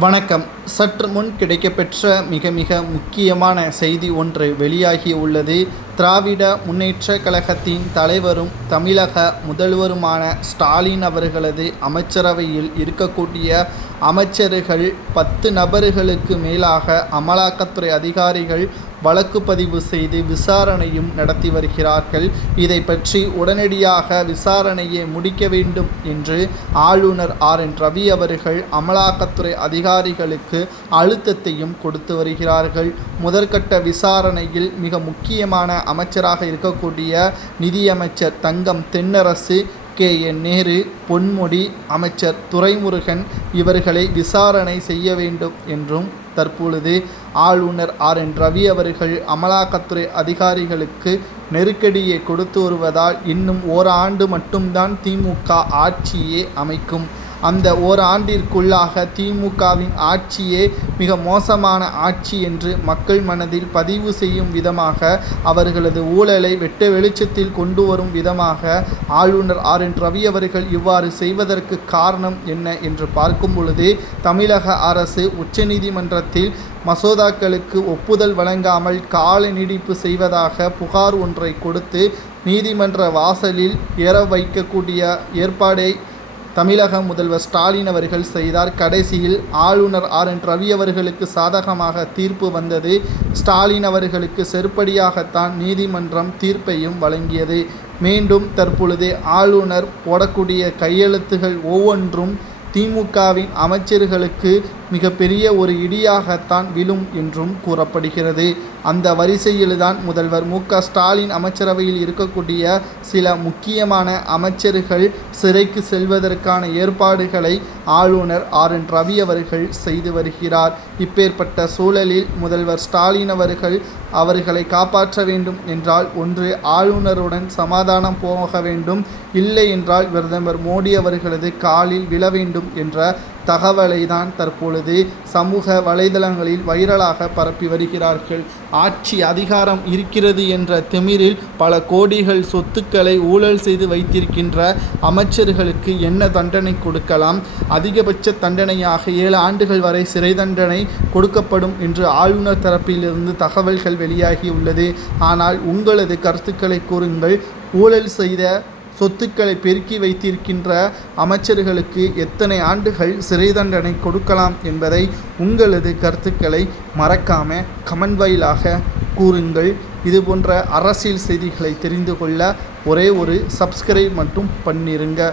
வணக்கம். சற்று முன் கிடைக்கப்பெற்ற மிக முக்கியமான செய்தி ஒன்று வெளியாகி உள்ளது. திராவிட முன்னேற்றக் கழகத்தின் தலைவரும் தமிழக முதல்வருமான ஸ்டாலின் அவர்களது அமைச்சரவையில் இருக்கக்கூடிய அமைச்சர்கள் 10 நபர்களுக்கு மேலாக அமலாக்கத்துறை அதிகாரிகள் வழக்கு பதிவு செய்து விசாரணையும் நடத்தி வருகிறார்கள். இதை பற்றி உடனடியாக விசாரணையை முடிக்க வேண்டும் என்று ஆளுநர் RN ரவி அவர்கள் அமலாக்கத்துறை அதிகாரிகளுக்கு அழுத்தத்தையும் கொடுத்து வருகிறார்கள். முதற்கட்ட விசாரணையில் மிக முக்கியமான அமைச்சராக இருக்கக்கூடிய நிதியமைச்சர் தங்கம் தென்னரசு, KN நேரு, பொன்முடி, அமைச்சர் துரைமுருகன் இவர்களை விசாரணை செய்ய வேண்டும் என்றும் தற்பொழுது ஆளுநர் RN ரவி அவர்கள் அமலாக்கத்துறை அதிகாரிகளுக்கு நெருக்கடியை கொடுத்து வருவதால் இன்னும் ஓராண்டு மட்டும்தான் திமுக ஆட்சியே அமைக்கும். அந்த ஓராண்டிற்குள்ளாக திமுகவின் ஆட்சியே மிக மோசமான ஆட்சி என்று மக்கள் மனதில் பதிவு செய்யும் விதமாக, அவர்களது ஊழலை வெட்ட வெளிச்சத்தில் கொண்டு வரும் விதமாக ஆளுநர் RN ரவி அவர்கள் இவ்வாறு செய்வதற்கு காரணம் என்ன என்று பார்க்கும் பொழுது, தமிழக அரசு உச்சநீதிமன்றத்தில் மசோதாக்களுக்கு ஒப்புதல் வழங்காமல் கால நீடிப்பு செய்வதாக புகார் ஒன்றை கொடுத்து நீதிமன்ற வாசலில் ஏற வைக்கக்கூடிய ஏற்பாடை தமிழக முதல்வர் ஸ்டாலின் அவர்கள் செய்தார். கடைசியில் ஆளுநர் RN ரவி அவர்களுக்கு சாதகமாக தீர்ப்பு வந்தது. ஸ்டாலின் அவர்களுக்கு செருப்படியாகத்தான் நீதிமன்றம் தீர்ப்பையும் வழங்கியது. மீண்டும் தற்பொழுது ஆளுநர் போடக்கூடிய கையெழுத்துகள் ஒவ்வொன்றும் திமுகவின் அமைச்சர்களுக்கு மிகப்பெரிய ஒரு இடியாகத்தான் விழும் என்றும் கூறப்படுகிறது. அந்த வரிசையில்தான் முதல்வர் MK ஸ்டாலின் அமைச்சரவையில் இருக்கக்கூடிய சில முக்கியமான அமைச்சர்கள் சிறைக்கு செல்வதற்கான ஏற்பாடுகளை ஆளுநர் RN ரவி அவர்கள் செய்து வருகிறார். இப்பேற்பட்ட சூழலில் முதல்வர் ஸ்டாலின் அவர்களை காப்பாற்ற வேண்டும் என்றால் ஒன்று ஆளுநருடன் சமாதானம் போக வேண்டும், இல்லை என்றால் பிரதமர் மோடி அவர்களது காலில் விழ வேண்டும் என்ற தகவலை தான் தற்பொழுது சமூக வலைதளங்களில் வைரலாக பரப்பி வருகிறார்கள். ஆட்சி அதிகாரம் இருக்கிறது என்ற திமிரில் பல கோடிகள் சொத்துக்களை ஊழல் செய்து வைத்திருக்கின்ற அமைச்சர்களுக்கு என்ன தண்டனை கொடுக்கலாம்? அதிகபட்ச தண்டனையாக 7 ஆண்டுகள் வரை சிறை தண்டனை கொடுக்கப்படும் என்று ஆளுநர் தரப்பிலிருந்து தகவல்கள் வெளியாகியுள்ளது. ஆனால் உங்களது கருத்துக்களை கூறுங்கள். ஊழல் செய்த சொத்துக்களை பெருக்கி வைத்திருக்கின்ற அமைச்சர்களுக்கு எத்தனை ஆண்டுகள் சிறை தண்டனை கொடுக்கலாம் என்பதை உங்களது கருத்துக்களை மறக்காம கமெண்ட் வாயிலாக கூறுங்கள். இது போன்ற அரசியல் செய்திகளை தெரிந்து கொள்ள ஒரே ஒரு சப்ஸ்கிரைப் மட்டும் பண்ணிருங்க.